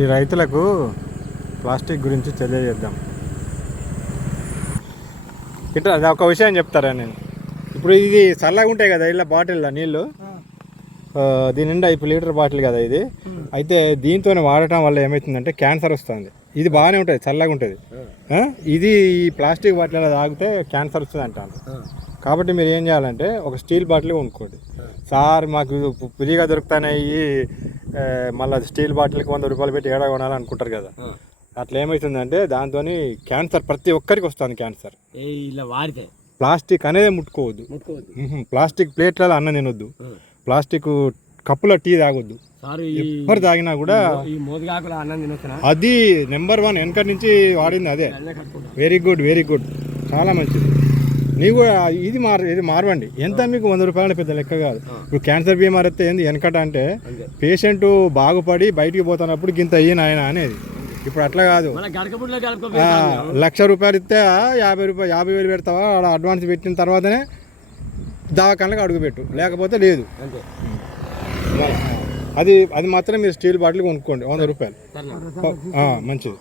ఈ రైతులకు ప్లాస్టిక్ గురించి తెలియజేద్దాం. ఇట్లా అది ఒక విషయం చెప్తారా నేను. ఇప్పుడు ఇది చల్లగా ఉంటాయి కదా ఇలా బాటిల్లో నీళ్ళు, దీని నిండా ఇప్పుడు లీటర్ బాటిల్ కదా ఇది. అయితే దీంతో వాడటం వల్ల ఏమవుతుందంటే క్యాన్సర్ వస్తుంది. ఇది బాగానే ఉంటుంది, చల్లగా ఉంటుంది. ఇది ఈ ప్లాస్టిక్ బాటిల్ తాగితే క్యాన్సర్ వస్తుంది అంటాను. కాబట్టి మీరు ఏం చేయాలంటే ఒక స్టీల్ బాటిల్ కొనుక్కోండి. సార్ మాకు ఫ్రీగా దొరుకుతాయి, మళ్ళీ స్టీల్ బాటిల్కి 100 రూపాయలు పెట్టి ఏడా కొనాలనుకుంటారు కదా. అట్లా ఏమవుతుందంటే దాంతో క్యాన్సర్ ప్రతి ఒక్కరికి వస్తుంది. క్యాన్సర్ ఇలా వాడితే ప్లాస్టిక్ అనేది ముట్టుకోవద్దు. ప్లాస్టిక్ ప్లేట్లలో అన్నం తినొద్దు. ప్లాస్టిక్ కప్పులో టీ తాగొద్దు. ఎవరు తాగినా కూడా అది నెంబర్ 1 వెనకటి నుంచి వాడింది అదే. వెరీ గుడ్, వెరీ గుడ్, చాలా మంచిది. నీవు కూడా ఇది మారవండి. ఎంత మీకు 100 రూపాయలు పెద్ద లెక్క కాదు. ఇప్పుడు క్యాన్సర్ బీమార్ అయితే ఏంది వెనకట అంటే పేషెంట్ బాగుపడి బయటికి పోతున్నప్పుడు గింత అయ్యిన ఆయన అనేది. ఇప్పుడు అట్లా కాదు. 1,00,000 రూపాయలు ఇస్తే 50,000 పెడతావా, అడ్వాన్స్ పెట్టిన తర్వాతనే దవాఖానలకు అడుగుపెట్టు, లేకపోతే లేదు. అది మాత్రం మీరు స్టీల్ బాటిల్ కొనుక్కోండి 100 రూపాయలు. మంచిది.